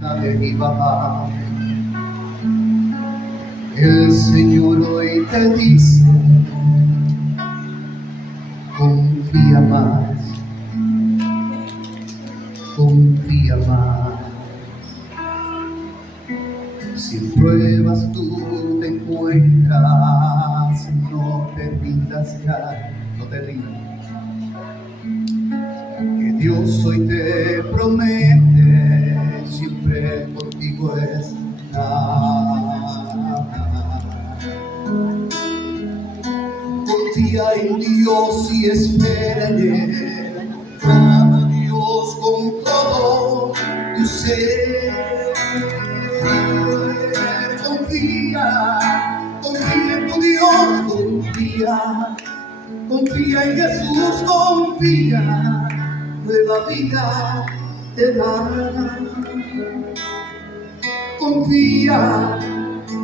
de mi papá. El Señor hoy te dice, confía más, confía más. Si en pruebas tú te encuentras, no te rindas ya, no te rindas. Que Dios hoy te promete, siempre contigo está. Confía en Dios y espera en Él. Ama a Dios con todo tu ser. Confía, confía en tu Dios, confía, confía en Jesús, confía, nueva vida te dará. Confía,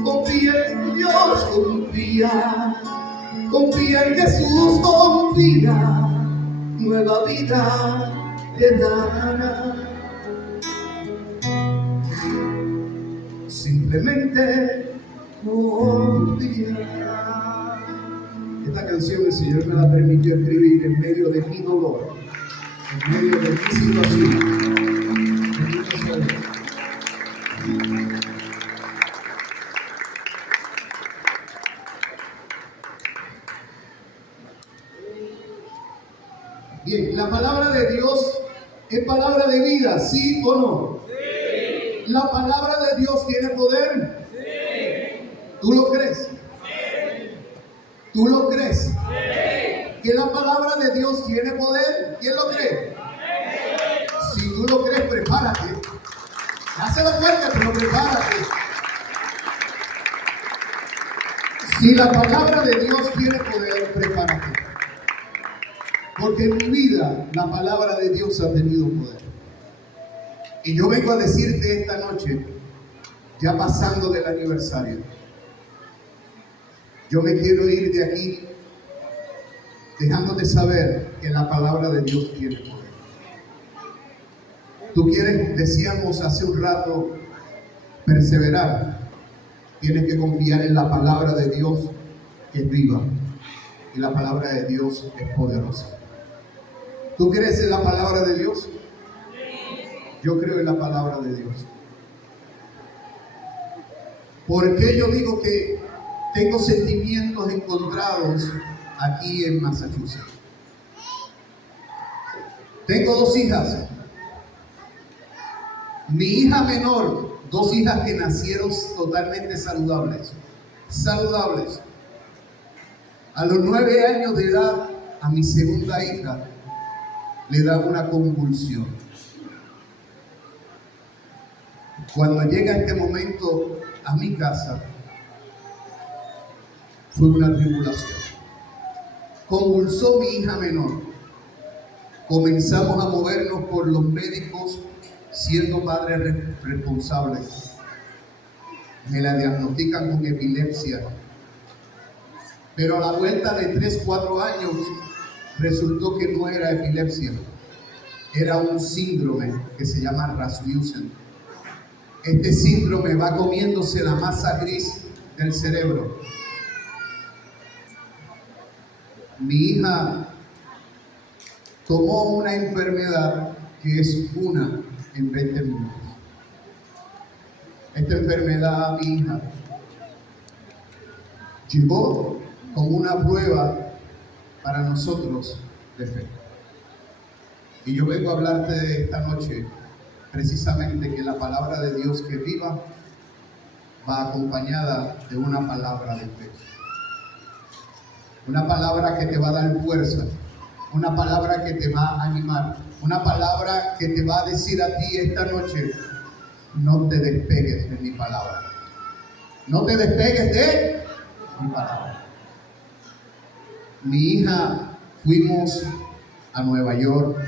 confía en Dios, confía, confía en Jesús, confía, nueva vida te dará. Simplemente confía. Esta canción el Señor me la permitió escribir en medio de mi dolor, en medio de mi situación. Bien, la palabra de Dios es palabra de vida, ¿sí o no? Sí. ¿La palabra de Dios tiene poder? Sí. ¿Tú lo crees? Sí. ¿Tú lo crees? Sí. ¿Que la palabra de Dios tiene poder? ¿Quién lo cree? Sí. Si tú lo crees, prepárate. Hazlo fuerte, pero prepárate. Si la palabra de Dios tiene poder, prepárate. Porque en mi vida la palabra de Dios ha tenido poder. Y yo vengo a decirte esta noche, ya pasando del aniversario, yo me quiero ir de aquí dejándote saber que la palabra de Dios tiene poder. Tú quieres, decíamos hace un rato, perseverar. Tienes que confiar en la palabra de Dios, que es viva. Y la palabra de Dios es poderosa. ¿Tú crees en la palabra de Dios? Yo creo en la palabra de Dios. ¿Por qué yo digo que tengo sentimientos encontrados aquí en Massachusetts? Tengo dos hijas. Mi hija menor, dos hijas que nacieron totalmente saludables. Saludables. A los 9 años de edad, a mi segunda hija le da una convulsión. Cuando llega este momento a mi casa, fue una tribulación. Convulsó mi hija menor. Comenzamos a movernos por los médicos, siendo padres responsables. Me la diagnostican con epilepsia. Pero a la vuelta de 3-4 años, resultó que no era epilepsia. Era un síndrome que se llama Rasmussen. Este síndrome va comiéndose la masa gris del cerebro. Mi hija tomó una enfermedad que es una en 20 minutos. Esta enfermedad a mi hija llegó como una prueba para nosotros de fe. Y yo vengo a hablarte de esta noche precisamente que la palabra de Dios que viva va acompañada de una palabra de fe. Una palabra que te va a dar fuerza, una palabra que te va a animar, una palabra que te va a decir a ti esta noche, no te despegues de mi palabra. No te despegues de mi palabra. Mi hija, fuimos a Nueva York,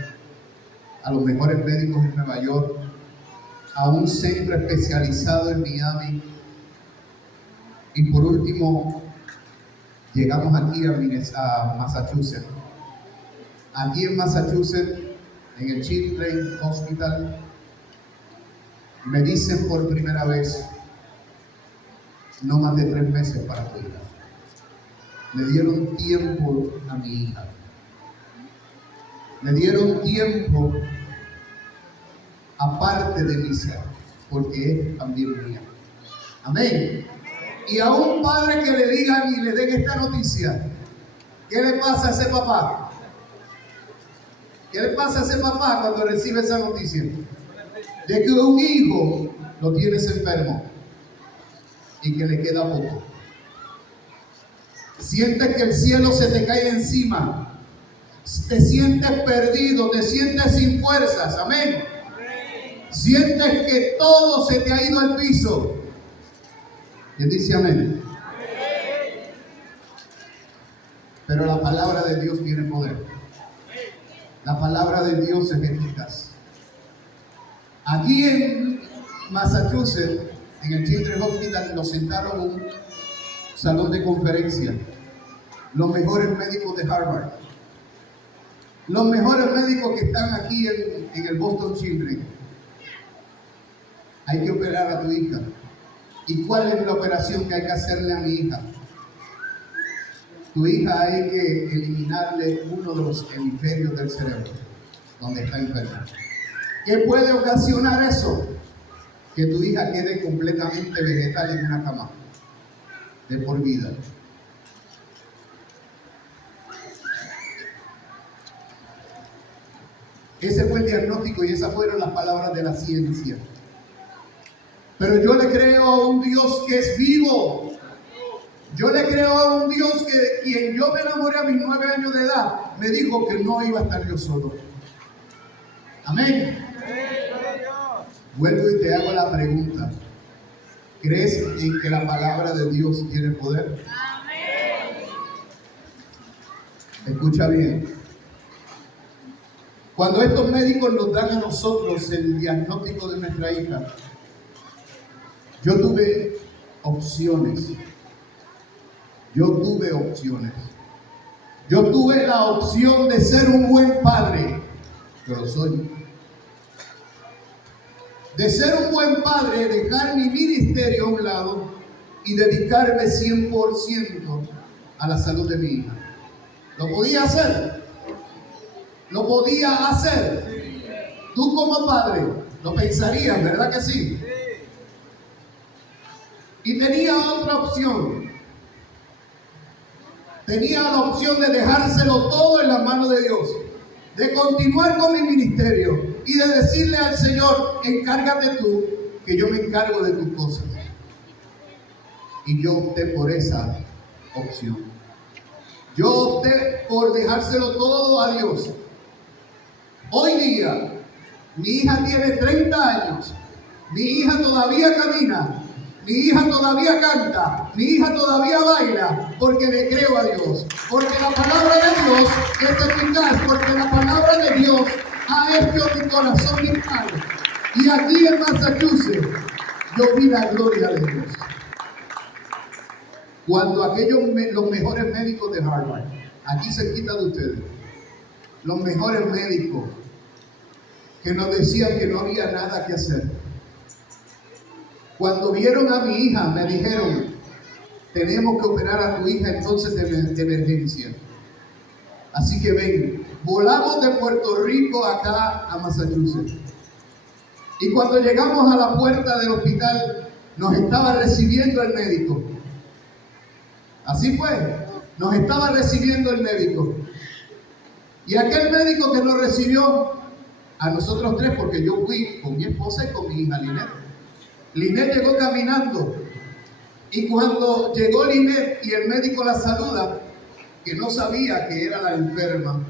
a los mejores médicos en Nueva York, a un centro especializado en Miami, y por último llegamos aquí a Massachusetts. Aquí en Massachusetts, en el Children's Hospital, Me dicen por primera vez, no más de 3 meses para tu hija. Le dieron tiempo a mi hija. Le dieron tiempo aparte de mi ser, porque es también mía. Amén. Y a un padre que le digan y le den esta noticia, ¿qué le pasa a ese papá? ¿Qué le pasa a ese papá cuando recibe esa noticia? De que un hijo lo tienes enfermo y que le queda poco. Sientes que el cielo se te cae encima. Te sientes perdido, te sientes sin fuerzas. Amén. Sientes que todo se te ha ido al piso. ¿Quién dice amén? Pero la palabra de Dios tiene poder. La palabra de Dios es eficaz. Aquí en Massachusetts, en el Children's Hospital, nos sentaron en un salón de conferencia. Los mejores médicos de Harvard. Los mejores médicos que están aquí en el Boston Children. Hay que operar a tu hija. ¿Y cuál es la operación que hay que hacerle a mi hija? Tu hija hay que eliminarle uno de los hemisferios del cerebro, donde está enferma. ¿Qué puede ocasionar eso? Que tu hija quede completamente vegetal en una cama, de por vida. Ese fue el diagnóstico y esas fueron las palabras de la ciencia. Pero yo le creo a un Dios que es vivo. Yo le creo a un Dios que quien yo me enamoré a mis 9 años de edad, me dijo que no iba a estar yo solo. Amén. Vuelvo y te hago la pregunta. ¿Crees en que la palabra de Dios tiene poder? Amén. Escucha bien. Cuando estos médicos nos dan a nosotros el diagnóstico de nuestra hija, yo tuve opciones. Yo tuve la opción de ser un buen padre, pero lo soy. De ser un buen padre, dejar mi ministerio a un lado y dedicarme 100% a la salud de mi hija. ¿Lo podía hacer? ¿Lo podía hacer? Tú como padre lo pensarías, ¿verdad que sí? Y tenía otra opción. Tenía la opción de dejárselo todo en las manos de Dios, de continuar con mi ministerio y de decirle al Señor, encárgate tú, que yo me encargo de tus cosas. Y yo opté por esa opción. Yo opté por dejárselo todo a Dios. Hoy día, mi hija tiene 30 años, mi hija todavía camina, mi hija todavía canta, mi hija todavía baila, porque le creo a Dios. Porque la palabra de Dios es eficaz, porque la palabra de Dios ha hecho mi corazón mi padre. Y aquí en Massachusetts, yo vi la gloria de Dios. Cuando los mejores médicos de Harvard, aquí cerquita de ustedes, los mejores médicos que nos decían que no había nada que hacer, cuando vieron a mi hija, me dijeron, tenemos que operar a tu hija entonces de emergencia. Así que ven, volamos de Puerto Rico acá a Massachusetts. Y cuando llegamos a la puerta del hospital, nos estaba recibiendo el médico. Así fue, nos estaba recibiendo el médico. Y aquel médico que nos recibió, a nosotros 3, porque yo fui con mi esposa y con mi hija Linet. Linet llegó caminando y cuando llegó Linet y el médico la saluda, que no sabía que era la enferma,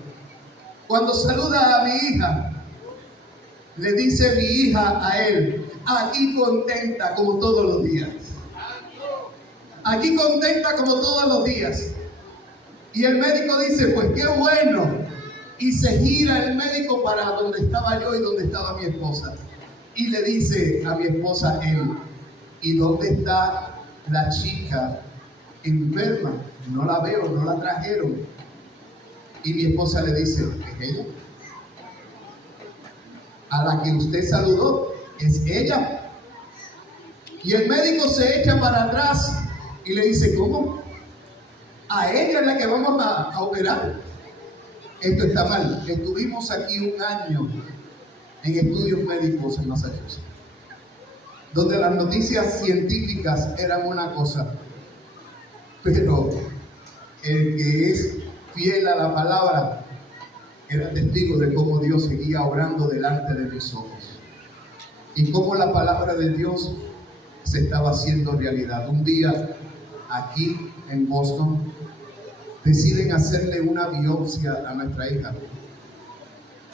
cuando saluda a mi hija, le dice mi hija a él, aquí contenta como todos los días. Aquí contenta como todos los días. Y el médico dice, pues qué bueno. Y se gira el médico para donde estaba yo y donde estaba mi esposa. Y le dice a mi esposa él, ¿y dónde está la chica enferma? No la veo, no la trajeron. Y mi esposa le dice, ¿es ella? A la que usted saludó, es ella. Y el médico se echa para atrás y le dice, ¿cómo? ¿A ella es la que vamos a operar? Esto está mal. Estuvimos aquí un año en estudios médicos en Massachusetts, donde las noticias científicas eran una cosa, pero el que es fiel a la palabra era testigo de cómo Dios seguía obrando delante de mis ojos y cómo la palabra de Dios se estaba haciendo realidad. Un día, aquí en Boston, deciden hacerle una biopsia a nuestra hija,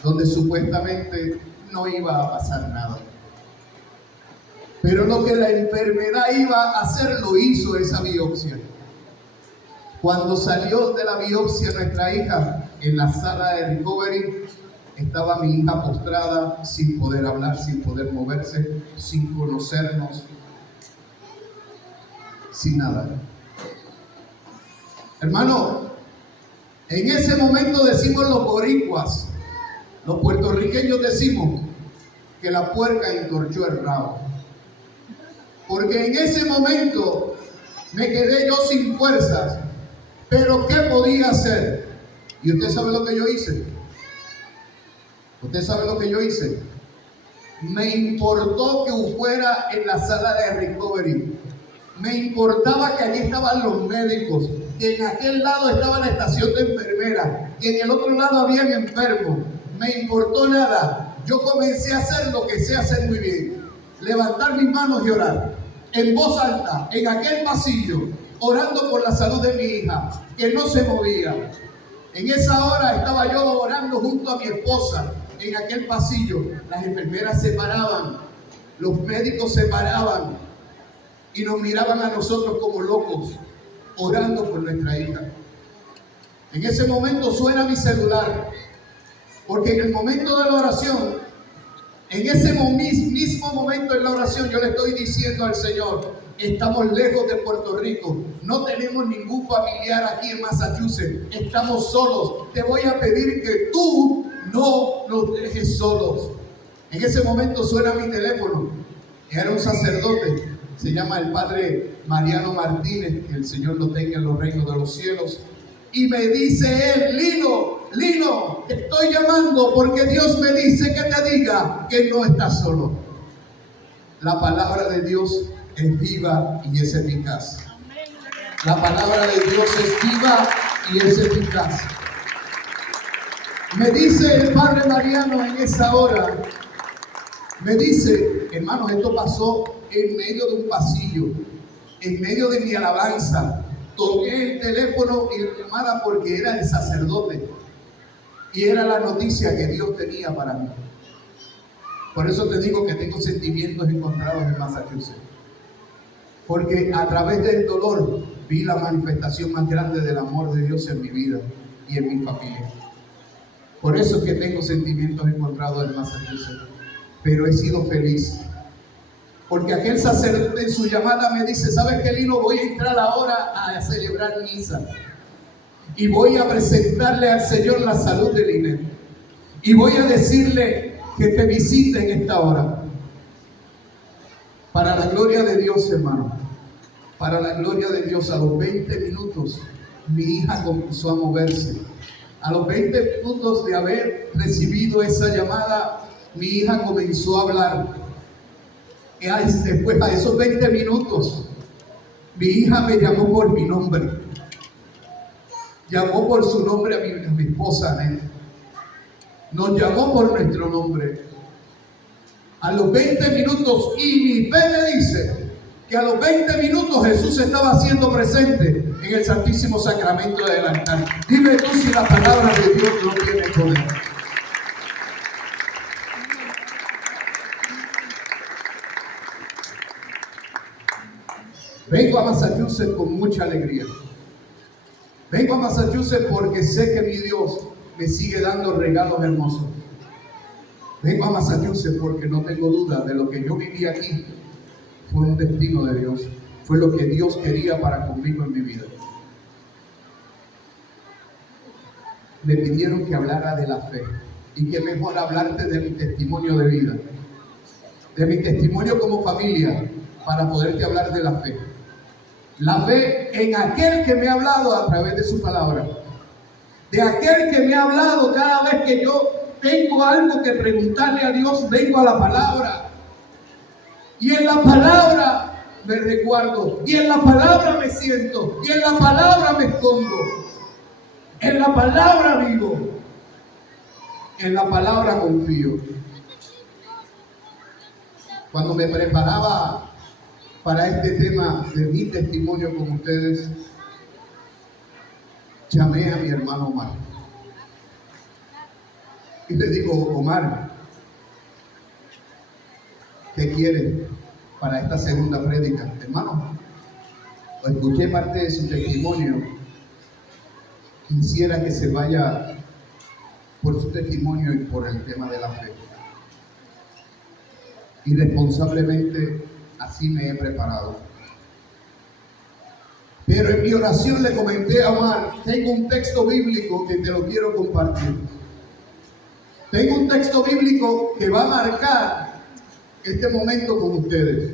donde supuestamente no iba a pasar nada. Pero lo que la enfermedad iba a hacer, lo hizo esa biopsia. Cuando salió de la biopsia nuestra hija, en la sala de recovery, estaba mi hija postrada, sin poder hablar, sin poder moverse, sin conocernos, sin nada. Hermano, en ese momento decimos los boricuas, los puertorriqueños decimos que la puerca entorchó el rabo. Porque en ese momento me quedé yo sin fuerzas. Pero ¿qué podía hacer? ¿Y usted sabe lo que yo hice? ¿Usted sabe lo que yo hice? Me importó que fuera en la sala de recovery. Me importaba que allí estaban los médicos, que en aquel lado estaba la estación de enfermeras, que en el otro lado habían enfermos. Me importó nada. Yo comencé a hacer lo que sé hacer muy bien. Levantar mis manos y orar. En voz alta, en aquel pasillo, orando por la salud de mi hija, que no se movía. En esa hora estaba yo orando junto a mi esposa, en aquel pasillo. Las enfermeras se paraban, los médicos se paraban y nos miraban a nosotros como locos, orando por nuestra hija. En ese momento suena mi celular, porque en el momento de la oración, en ese mismo momento en la oración, yo le estoy diciendo al Señor, estamos lejos de Puerto Rico, no tenemos ningún familiar aquí en Massachusetts, estamos solos, te voy a pedir que tú no nos dejes solos. En ese momento suena mi teléfono, era un sacerdote, se llama el padre Mariano Martínez, que el Señor lo tenga en los reinos de los cielos, y me dice él, Lino, te estoy llamando porque Dios me dice que te diga que no estás solo. La palabra de Dios es viva y es eficaz. La palabra de Dios es viva y es eficaz. Me dice el padre Mariano en esa hora, me dice, hermanos, esto pasó en medio de un pasillo, en medio de mi alabanza. Toqué el teléfono y la llamada porque era el sacerdote y era la noticia que Dios tenía para mí. Por eso te digo que tengo sentimientos encontrados en Massachusetts, porque a través del dolor vi la manifestación más grande del amor de Dios en mi vida y en mi familia. Por eso es que tengo sentimientos encontrados en Massachusetts, pero he sido feliz. Porque aquel sacerdote en su llamada me dice, ¿sabes qué, Lino? Voy a entrar ahora a celebrar misa. Y voy a presentarle al Señor la salud de Linet. Y voy a decirle que te visite en esta hora. Para la gloria de Dios, hermano. Para la gloria de Dios, a los 20 minutos, mi hija comenzó a moverse. A los 20 minutos de haber recibido esa llamada, mi hija comenzó a hablar. Después, a esos 20 minutos, mi hija me llamó por mi nombre. Llamó por su nombre a mi esposa, nos llamó por nuestro nombre. A los 20 minutos, y mi fe me dice que a los 20 minutos Jesús estaba haciendo presente en el Santísimo Sacramento del altar. Dime tú si la palabra de Dios no tiene poder. Vengo a Massachusetts con mucha alegría. Vengo a Massachusetts porque sé que mi Dios me sigue dando regalos hermosos. Vengo a Massachusetts porque no tengo duda de lo que yo viví aquí. Fue un destino de Dios. Fue lo que Dios quería para conmigo en mi vida. Me pidieron que hablara de la fe. Y qué mejor hablarte de mi testimonio de vida. De mi testimonio como familia. para poderte hablar de la fe. La fe en aquel que me ha hablado a través de su palabra. De aquel que me ha hablado cada vez que yo tengo algo que preguntarle a Dios, vengo a la palabra. Y en la palabra me recuerdo. Y en la palabra me siento. Y en la palabra me escondo. En la palabra vivo. En la palabra confío. Cuando me preparaba para este tema de mi testimonio con ustedes, llamé a mi hermano Omar. Y le digo, Omar, ¿qué quiere para esta segunda prédica? Hermano, escuché parte de su testimonio. Quisiera que se vaya por su testimonio y por el tema de la fe. Y responsablemente así me he preparado. Pero en mi oración le comenté a Omar, tengo un texto bíblico que te lo quiero compartir. Tengo un texto bíblico que va a marcar este momento con ustedes.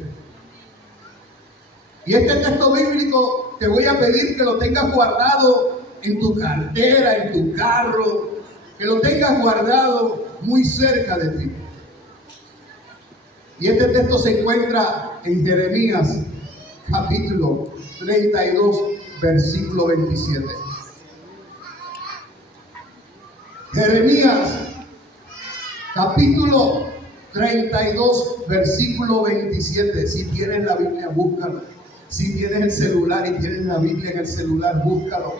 Y este texto bíblico te voy a pedir que lo tengas guardado en tu cartera, en tu carro, que lo tengas guardado muy cerca de ti. Y este texto se encuentra en Jeremías, capítulo 32, versículo 27. Jeremías, capítulo 32, versículo 27. Si tienes la Biblia, búscalo. Si tienes el celular y tienes la Biblia en el celular, búscalo.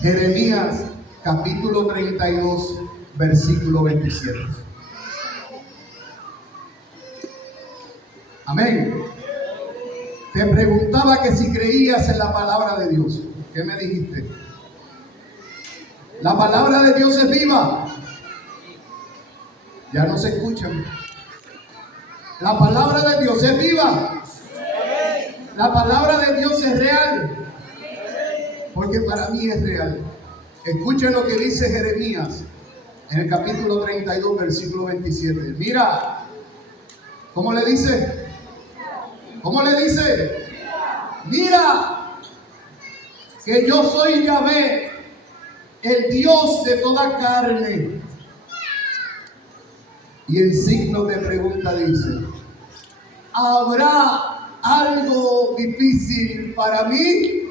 Jeremías, capítulo 32, versículo 27. Amén. Te preguntaba que si creías en la palabra de Dios. ¿Qué me dijiste? La palabra de Dios es viva. Ya no se escuchan. La palabra de Dios es viva. La palabra de Dios es real. Porque para mí es real. Escuchen lo que dice Jeremías en el capítulo 32, versículo 27. Mira, ¿cómo le dice? ¿Cómo le dice? Mira, que yo soy Yahvé, el Dios de toda carne. Y en signo de pregunta dice, ¿habrá algo difícil para mí?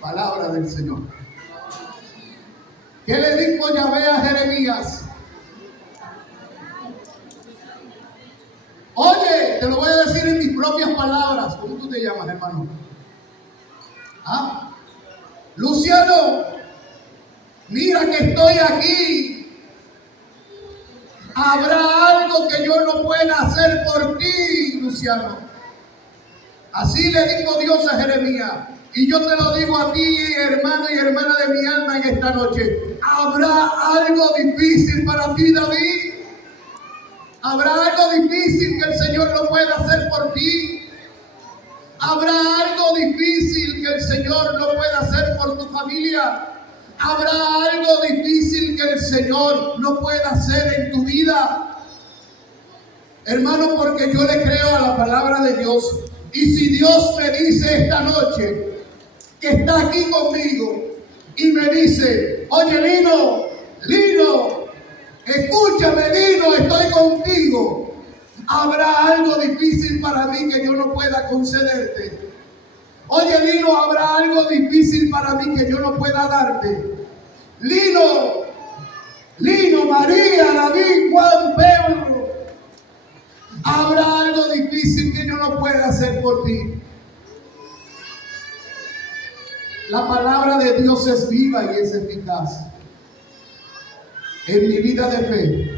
Palabra del Señor. ¿Qué le dijo Yahvé a Jeremías? Oye, te lo voy a decir en mis propias palabras. ¿Cómo tú te llamas, hermano? ¿Ah? Luciano, mira que estoy aquí. ¿Habrá algo que yo no pueda hacer por ti, Luciano? Así le dijo Dios a Jeremías. Y yo te lo digo a ti, hermano y hermana de mi alma, en esta noche. ¿Habrá algo difícil para ti, David? ¿Habrá algo difícil que el Señor no pueda hacer por ti? ¿Habrá algo difícil que el Señor no pueda hacer por tu familia? ¿Habrá algo difícil que el Señor no pueda hacer en tu vida? Hermano, porque yo le creo a la palabra de Dios. Y si Dios me dice esta noche que está aquí conmigo y me dice, oye Lino, escúchame, Lino, estoy contigo. ¿Habrá algo difícil para mí que yo no pueda concederte? Oye, Lino, ¿habrá algo difícil para mí que yo no pueda darte? Lino, María, David, Juan, Pedro, ¿habrá algo difícil que yo no pueda hacer por ti? La palabra de Dios es viva y es eficaz. En mi vida de fe,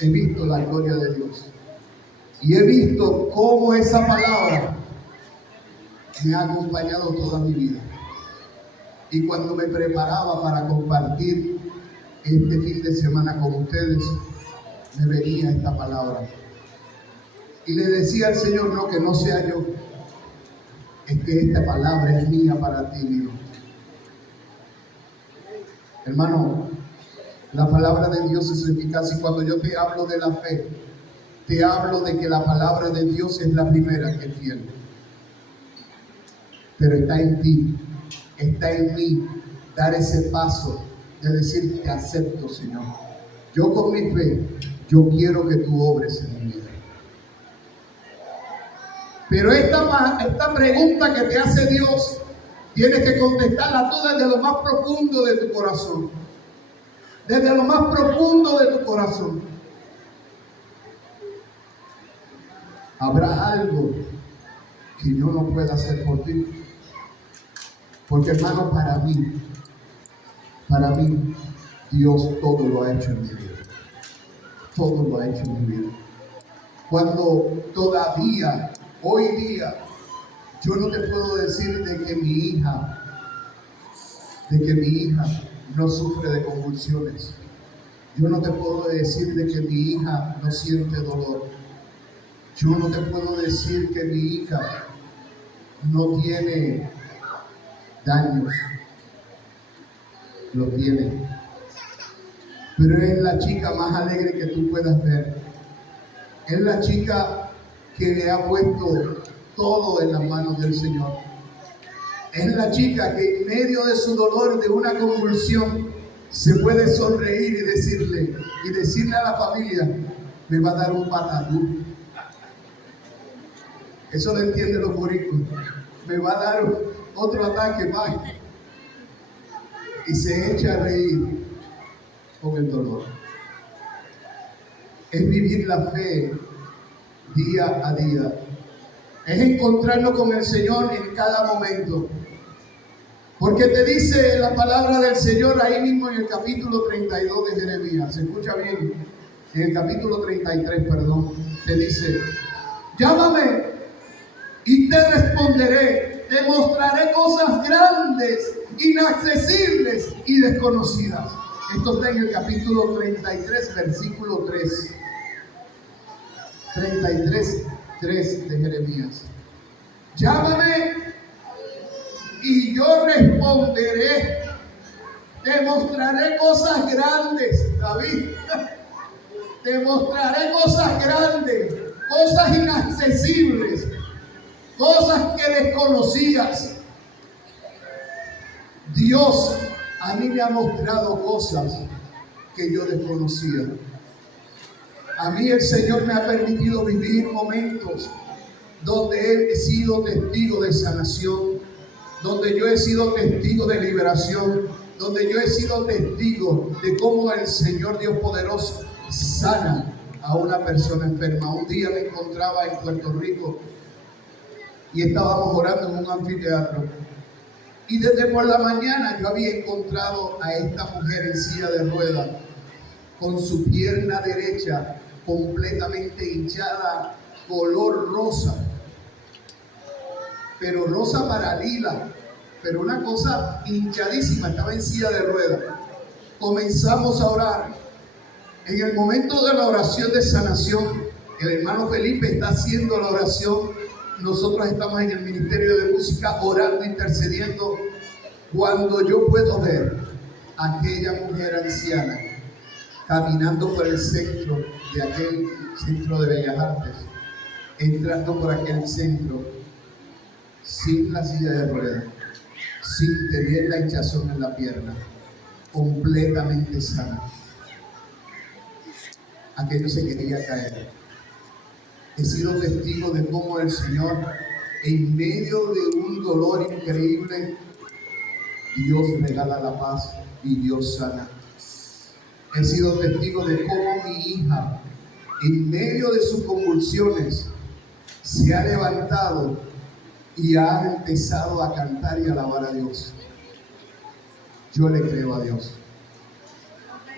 he visto la gloria de Dios. Y he visto cómo esa palabra me ha acompañado toda mi vida. Y cuando me preparaba para compartir este fin de semana con ustedes, me venía esta palabra. Y le decía al Señor, no, que no sea yo. Es que esta palabra es mía para ti, Dios. Hermano, La palabra de Dios es eficaz, y cuando yo te hablo de la fe, te hablo de que la palabra de Dios es la primera que tiene. Pero está en ti, está en mí, dar ese paso de decir: te acepto, Señor. Yo con mi fe, yo quiero que tú obres en mi vida. Pero esta pregunta que te hace Dios, tienes que contestarla tú desde lo más profundo de tu corazón. Desde lo más profundo de tu corazón. ¿Habrá algo que yo no pueda hacer por ti? Porque, hermano, para mí, Dios todo lo ha hecho en mi vida. Todo lo ha hecho en mi vida. Cuando todavía, hoy día, yo no te puedo decir de que mi hija no sufre de convulsiones. Yo no te puedo decir de que mi hija no siente dolor. Yo no te puedo decir que mi hija no tiene daños. Lo tiene. Pero es la chica más alegre que tú puedas ver. Es la chica que le ha puesto todo en las manos del Señor. Es la chica que en medio de su dolor, de una convulsión, se puede sonreír y decirle a la familia: me va a dar un patatú. Eso lo entienden los boricos. Me va a dar otro ataque más. Y se echa a reír con el dolor. Es vivir la fe día a día. Es encontrarnos con el Señor en cada momento. Porque te dice la palabra del Señor ahí mismo en el capítulo 32 de Jeremías. ¿Se escucha bien? En el capítulo 33, perdón. Te dice: llámame y te responderé. Te mostraré cosas grandes, inaccesibles y desconocidas. Esto está en el capítulo 33, versículo 3. 33, 3 de Jeremías. Llámame y yo responderé. Te mostraré cosas grandes, David. Te mostraré cosas grandes, cosas inaccesibles, cosas que desconocías. Dios a mí me ha mostrado cosas que yo desconocía. A mí el Señor me ha permitido vivir momentos donde he sido testigo de sanación, donde yo he sido testigo de liberación, donde yo he sido testigo de cómo el Señor Dios poderoso sana a una persona enferma. Un día me encontraba en Puerto Rico y estábamos orando en un anfiteatro. Y desde por la mañana yo había encontrado a esta mujer en silla de ruedas, con su pierna derecha completamente hinchada, color rosa, pero rosa para lila, pero una cosa hinchadísima, estaba en silla de ruedas. Comenzamos a orar. En el momento de la oración de sanación, el hermano Felipe está haciendo la oración. Nosotros estamos en el ministerio de música orando, intercediendo. Cuando yo puedo ver a aquella mujer anciana caminando por el centro de aquel centro de Bellas Artes, entrando por aquel centro sin la silla de ruedas, sin tener la hinchazón en la pierna, completamente sana. Aquello se quería caer. He sido testigo de cómo el Señor, en medio de un dolor increíble, Dios regala la paz y Dios sana. He sido testigo de cómo mi hija, en medio de sus convulsiones, se ha levantado y ha empezado a cantar y alabar a Dios. Yo le creo a Dios.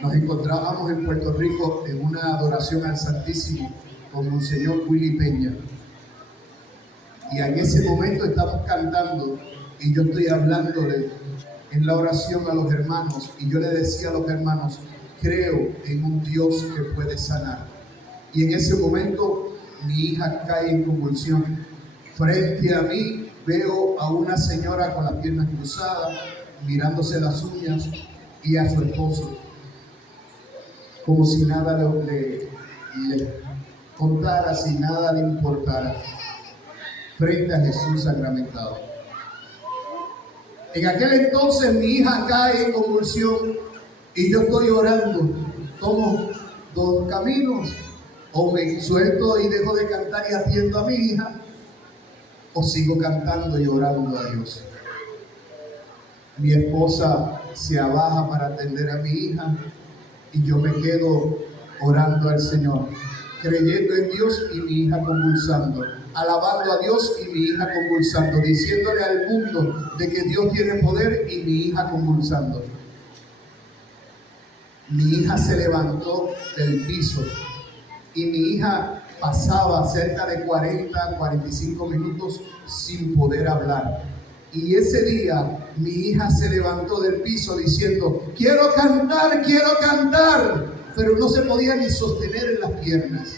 Nos encontrábamos en Puerto Rico en una adoración al Santísimo con Monseñor Willy Peña. Y en ese momento estamos cantando y yo estoy hablándole en la oración a los hermanos, y yo le decía a los hermanos: creo en un Dios que puede sanar. Y en ese momento mi hija cae en convulsión. Frente a mí veo a una señora con las piernas cruzadas, mirándose las uñas, y a su esposo. como si nada le contara, si nada le importara, frente a Jesús sacramentado. En aquel entonces mi hija cae en convulsión y yo estoy orando. Tomo dos caminos: o me suelto y dejo de cantar y atiendo a mi hija, o sigo cantando y orando a Dios. Mi esposa se abaja para atender a mi hija y yo me quedo orando al Señor, creyendo en Dios y mi hija convulsando, alabando a Dios y mi hija convulsando, diciéndole al mundo de que Dios tiene poder y mi hija convulsando. Mi hija se levantó del piso y mi hija pasaba cerca de 45 minutos sin poder hablar. Y ese día mi hija se levantó del piso diciendo: quiero cantar, pero no se podía ni sostener en las piernas.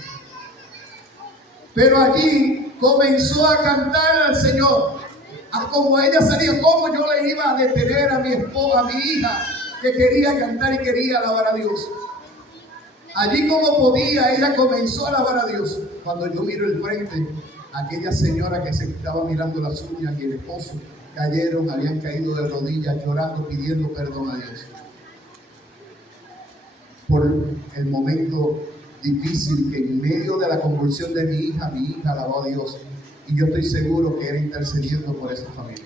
Pero allí comenzó a cantar al Señor. Como ella salía, como yo le iba a detener a mi esposa, a mi hija, que quería cantar y quería alabar a Dios. Allí como podía, ella comenzó a alabar a Dios. Cuando yo miro el frente, aquella señora que se estaba mirando las uñas y el esposo habían caído de rodillas llorando, pidiendo perdón a Dios por el momento difícil que en medio de la convulsión de mi hija alabó a Dios, y yo estoy seguro que era intercediendo por esa familia.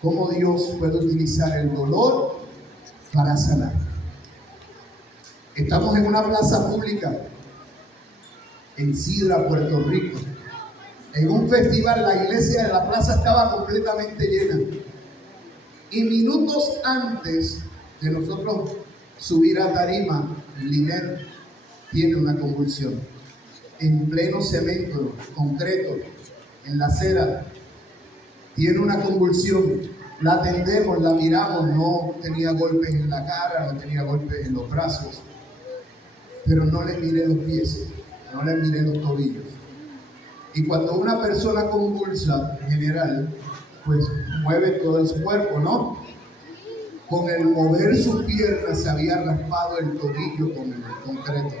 ¿Cómo Dios puede utilizar el dolor para sanar? Estamos en una plaza pública en Sidra, Puerto Rico. En un festival, la iglesia de la plaza estaba completamente llena. Y minutos antes de nosotros subir a tarima, Linet tiene una convulsión. En pleno cemento, concreto, en la acera, tiene una convulsión. La atendemos, la miramos, no tenía golpes en la cara, no tenía golpes en los brazos, pero no le miré los pies, no le miré los tobillos. Y cuando una persona convulsa, en general, pues mueve todo su cuerpo, ¿no? Con el mover sus piernas se había raspado el tobillo con el concreto.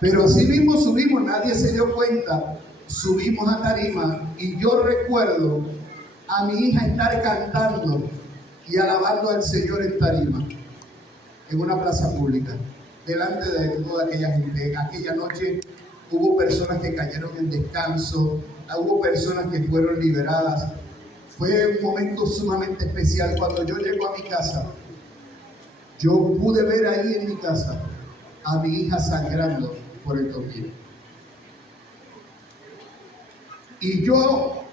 Pero así mismo subimos, nadie se dio cuenta, subimos a tarima y yo recuerdo a mi hija estar cantando y alabando al Señor en tarima, en una plaza pública, delante de toda aquella gente. Aquella noche hubo personas que cayeron en descanso, hubo personas que fueron liberadas. Fue un momento sumamente especial. Cuando yo llego a mi casa, yo pude ver ahí en mi casa a mi hija sangrando por el tobillo. Y yo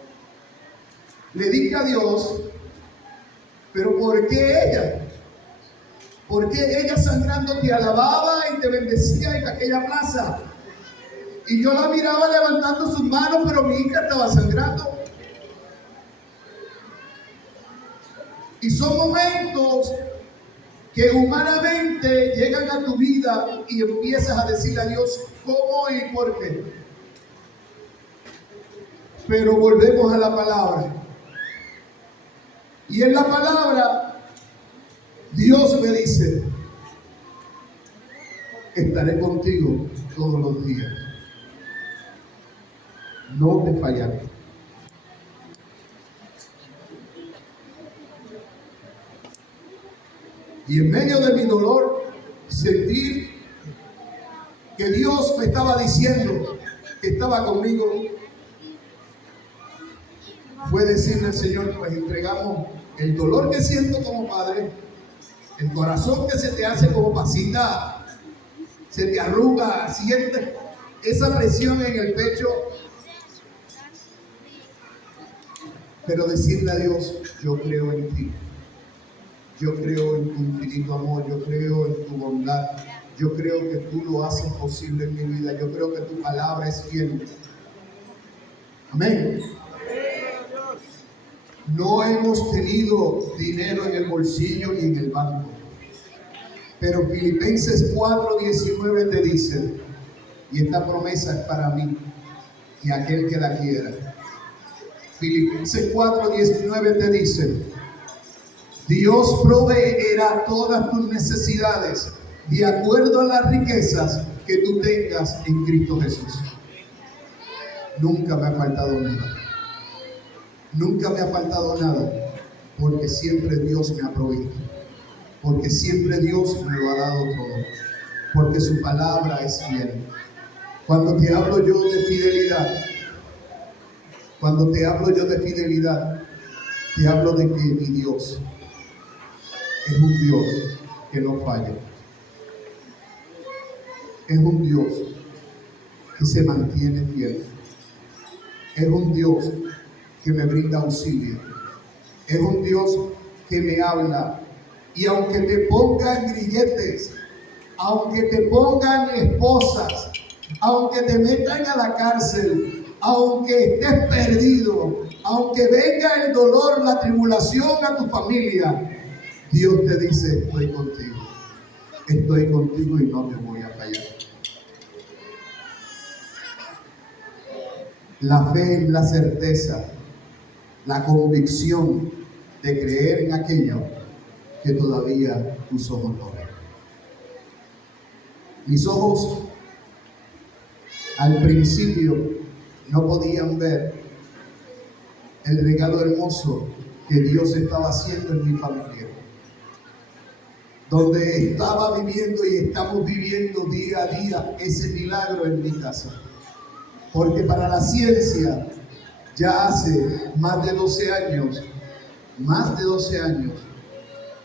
le dije a Dios: ¿pero por qué ella? ¿Por qué ella sangrando te alababa y te bendecía en aquella plaza? Y yo la miraba levantando sus manos, pero mi hija estaba sangrando. Y son momentos que humanamente llegan a tu vida y empiezas a decirle a Dios cómo y por qué. Pero volvemos a la palabra. Y en la palabra Dios me dice: estaré contigo todos los días. No te fallaré. Y en medio de mi dolor, sentí que Dios me estaba diciendo que estaba conmigo. Fue decirle al Señor: pues entregamos el dolor que siento como padre, el corazón que se te hace como pasita, se te arruga, sientes esa presión en el pecho. Pero decirle a Dios: yo creo en ti. Yo creo en tu infinito amor, yo creo en tu bondad, yo creo que tú lo haces posible en mi vida, yo creo que tu palabra es fiel. Amén. No hemos tenido dinero en el bolsillo ni en el banco, pero Filipenses 4:19 te dice, y esta promesa es para mí y aquel que la quiera. Filipenses 4:19 te dice: Dios proveerá todas tus necesidades de acuerdo a las riquezas que tú tengas en Cristo Jesús. Nunca me ha faltado nada. Nunca me ha faltado nada, porque siempre Dios me ha provisto. Porque siempre Dios me lo ha dado todo. Porque su palabra es fiel. Cuando te hablo yo de fidelidad, te hablo de que mi Dios es un Dios que no falla. Es un Dios que se mantiene fiel. Es un Dios que me brinda auxilio. Es un Dios que me habla. Y aunque te pongan grilletes, aunque te pongan esposas, aunque te metan a la cárcel, aunque estés perdido, aunque venga el dolor, la tribulación a tu familia, Dios te dice: estoy contigo. Estoy contigo y no te voy a fallar. La fe es la certeza, la convicción de creer en aquello que todavía tus ojos no ven. Mis ojos al principio no podían ver el regalo hermoso que Dios estaba haciendo en mi familia, donde estaba viviendo y estamos viviendo día a día ese milagro en mi casa. Porque para la ciencia ya hace más de 12 años,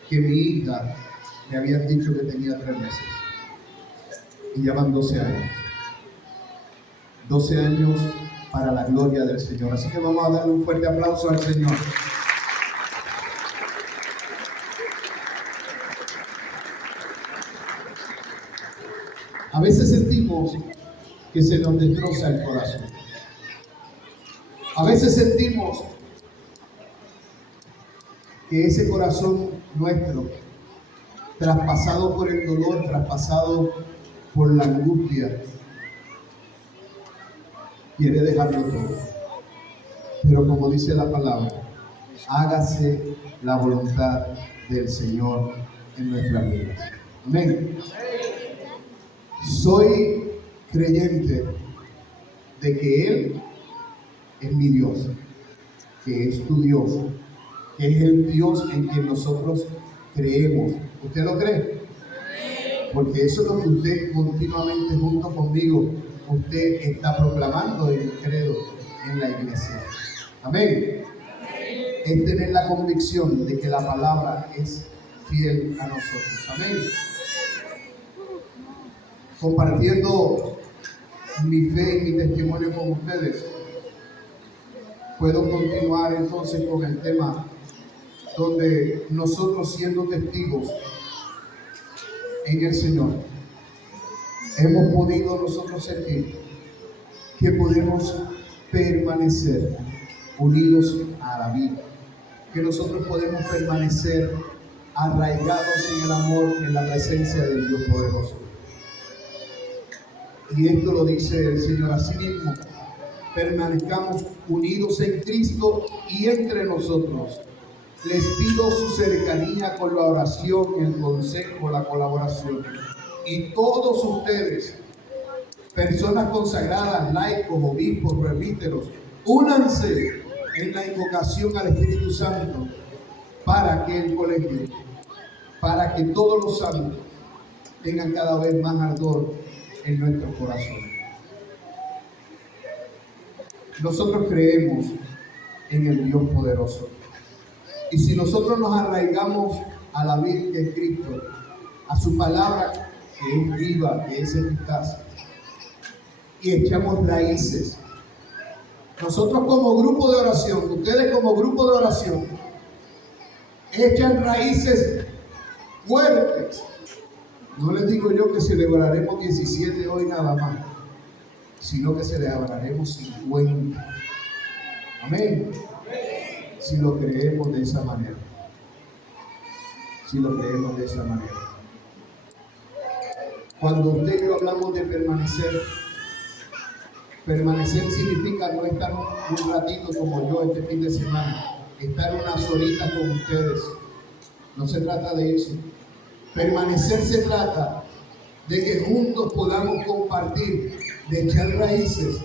que mi hija me habían dicho que tenía 3 meses. Y ya van 12 años. 12 años para la gloria del Señor. Así que vamos a darle un fuerte aplauso al Señor. A veces sentimos que se nos destroza el corazón. A veces sentimos que ese corazón nuestro, traspasado por el dolor, traspasado por la angustia, quiere dejarlo todo. Pero como dice la palabra, hágase la voluntad del Señor en nuestras vidas. Amén. Soy creyente de que Él es mi Dios, que es tu Dios, que es el Dios en quien nosotros creemos. ¿Usted lo cree? Porque eso es lo que usted continuamente junto conmigo, usted está proclamando el credo en la iglesia. Amén. Es tener la convicción de que la palabra es fiel a nosotros. Amén. Compartiendo mi fe y mi testimonio con ustedes, puedo continuar entonces con el tema donde nosotros, siendo testigos en el Señor, hemos podido nosotros sentir que podemos permanecer unidos a la vida, que nosotros podemos permanecer arraigados en el amor, en la presencia del Dios poderoso. Y esto lo dice el Señor así mismo: permanezcamos unidos en Cristo y entre nosotros. Les pido su cercanía con la oración, el consejo, la colaboración. Y todos ustedes, personas consagradas, laicos, obispos, presbíteros, únanse en la invocación al Espíritu Santo para que el colegio, para que todos los santos tengan cada vez más ardor en nuestros corazones. Nosotros creemos en el Dios poderoso. Y si nosotros nos arraigamos a la vida que es Cristo, a su palabra que es viva, que es eficaz, y echamos raíces, nosotros como grupo de oración, ustedes como grupo de oración, echan raíces fuertes. No les digo yo que celebraremos 17 hoy nada más, sino que celebraremos 50. Amén. Si lo creemos de esa manera. Si lo creemos de esa manera. Cuando usted y yo hablamos de permanecer, permanecer significa no estar un ratito como yo este fin de semana, estar unas horitas con ustedes, No se trata de eso. Permanecer se trata de que juntos podamos compartir, de echar raíces,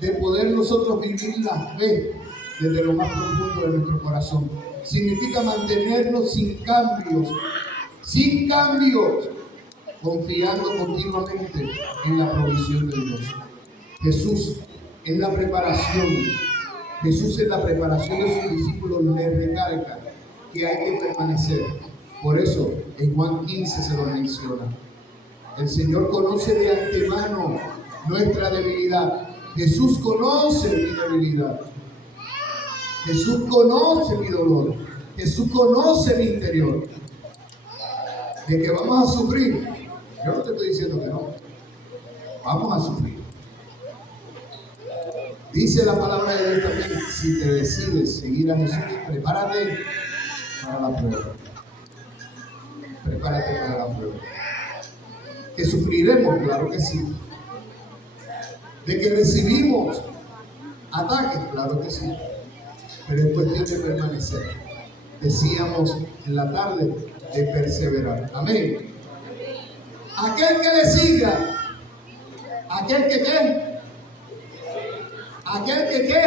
de poder nosotros vivir la fe desde lo más profundo de nuestro corazón. Significa mantenernos sin cambios, confiando continuamente en la provisión de Dios. Jesús en la preparación de sus discípulos les recalca que hay que permanecer. Por eso en Juan 15 se lo menciona. El Señor conoce de antemano nuestra debilidad. Jesús conoce mi debilidad. Jesús conoce mi dolor. Jesús conoce mi interior. De que vamos a sufrir. Yo no te estoy diciendo que no. Vamos a sufrir. Dice la palabra de Dios también, si te decides seguir a Jesús, prepárate para la prueba. Prepárate para la prueba. Que sufriremos, claro que sí. De que recibimos ataques, claro que sí. Pero es cuestión de permanecer. Decíamos en la tarde, de perseverar. Amén. Aquel que le siga, aquel que qué, aquel que qué,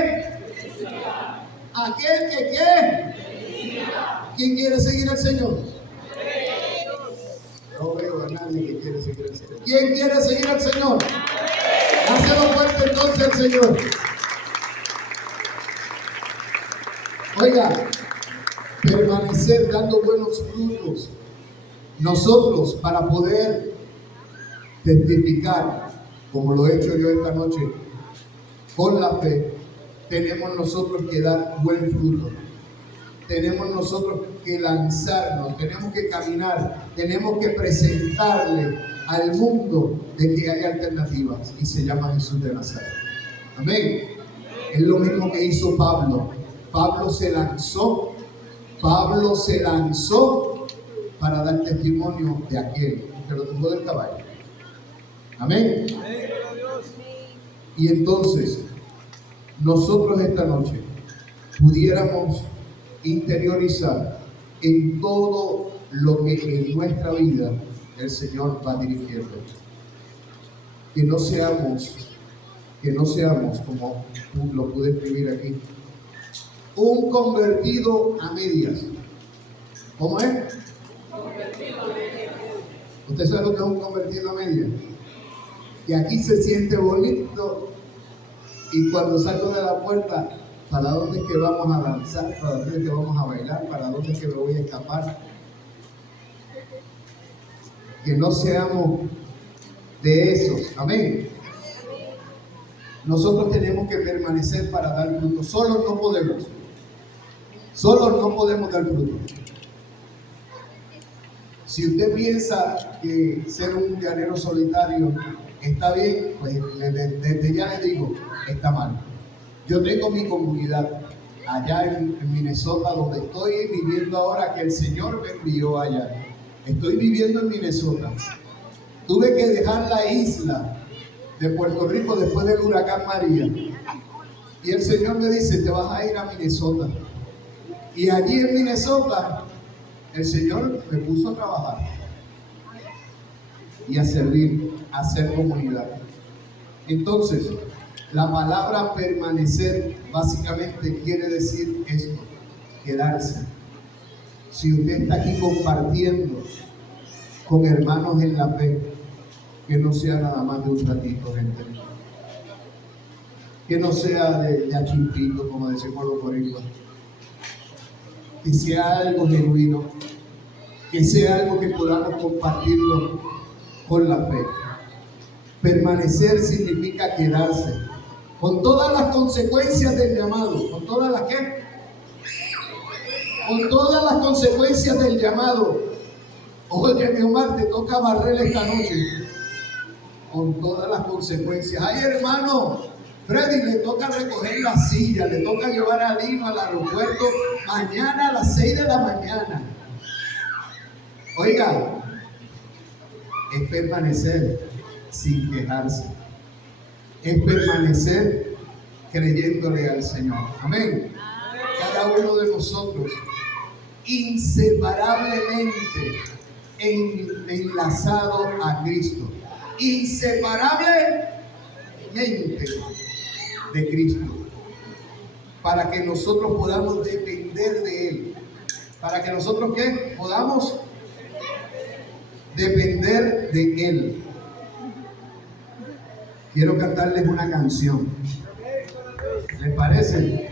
aquel que qué. ¿Quién quiere seguir al Señor? No veo a nadie que quiere seguir al Señor. ¿Quién quiere seguir al Señor? Hácelo fuerte entonces al Señor. Oiga, permanecer dando buenos frutos. Nosotros, para poder testificar, como lo he hecho yo esta noche, con la fe, tenemos nosotros que dar buen fruto. Tenemos nosotros que lanzarnos, tenemos que caminar, tenemos que presentarle al mundo de que hay alternativas y se llama Jesús de Nazaret. Amén. Es lo mismo que hizo Pablo. Pablo se lanzó para dar testimonio de aquel que lo tumbó del caballo. Amén. Y entonces, nosotros esta noche pudiéramos interiorizar en todo lo que en nuestra vida el Señor va dirigiendo. Que no seamos, como lo pude escribir aquí, un convertido a medias. ¿Cómo es? ¿Usted sabe lo que es un convertido a medias? Que aquí se siente bonito y cuando salgo de la puerta, ¿para dónde es que vamos a danzar? ¿Para dónde es que vamos a bailar? ¿Para dónde es que me voy a escapar? Que no seamos de esos. Amén. Nosotros tenemos que permanecer para dar fruto. Solos no podemos. Solos no podemos dar fruto. Si usted piensa que ser un llanero solitario está bien, pues desde ya le digo, está mal. Yo tengo mi comunidad allá en Minnesota, donde estoy viviendo ahora, que el Señor me envió allá. Estoy viviendo en Minnesota. Tuve que dejar la isla de Puerto Rico después del huracán María. Y el Señor me dice, te vas a ir a Minnesota. Y allí en Minnesota, el Señor me puso a trabajar y a servir, a hacer comunidad. Entonces, la palabra permanecer básicamente quiere decir esto, quedarse. Si usted está aquí compartiendo con hermanos en la fe, que no sea nada más de un ratito, gente. Que no sea de achimpito, como decimos los boricuas. Que sea algo genuino, que sea algo que podamos compartirlo con la fe. Permanecer significa quedarse, con todas las consecuencias del llamado, con todas las ¿qué? Con todas las consecuencias del llamado. Oye, Omar, te toca barrer esta noche. Con todas las consecuencias. Ay, hermano, Freddy, le toca recoger la silla, le toca llevar a Lino al aeropuerto mañana a las 6 de la mañana. Oiga, es permanecer sin quejarse. Es permanecer creyéndole al Señor. Amén. Cada uno de nosotros inseparablemente enlazado a Cristo. Inseparablemente de Cristo. Para que nosotros podamos depender de Él. Para que nosotros, ¿qué? Podamos depender de Él. Quiero cantarles una canción. ¿Les parece?